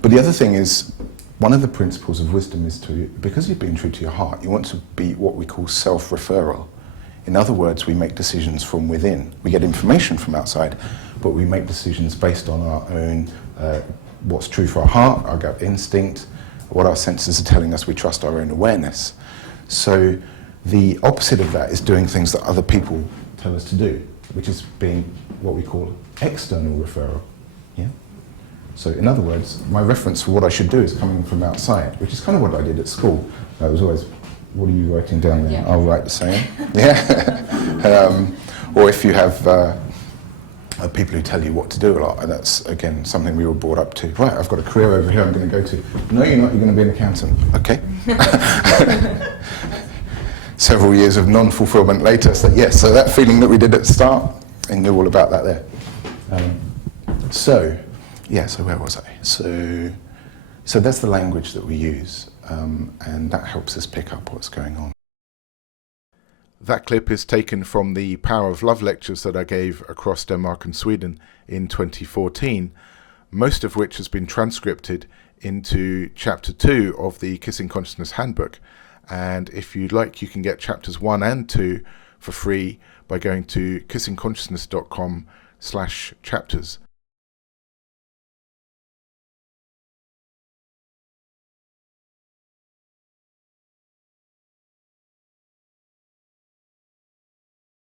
But the other thing is, one of the principles of wisdom is because you've been true to your heart, you want to be what we call self-referral. In other words, we make decisions from within. We get information from outside, but we make decisions based on our own, what's true for our heart, our gut instinct, what our senses are telling us. We trust our own awareness. So the opposite of that is doing things that other people tell us to do, which is being what we call external referral. Yeah? So in other words, my reference for what I should do is coming from outside, which is kind of what I did at school. I was always, what are you writing down there? Yeah. I'll write the same. Yeah. Or if you have people who tell you what to do a lot, and that's, again, something we were brought up to. Right, I've got a career over here I'm going to go to. No, you're not, you're going to be an accountant. Okay. Several years of non-fulfillment later, so yes, so that feeling that we did at the start, I knew all about that there. So where was I? So that's the language that we use, and that helps us pick up what's going on. That clip is taken from the Power of Love lectures that I gave across Denmark and Sweden in 2014, most of which has been transcripted into Chapter 2 of the Kissing Consciousness Handbook. And if you'd like, you can get Chapters 1 and 2 for free by going to kissingconsciousness.com/chapters.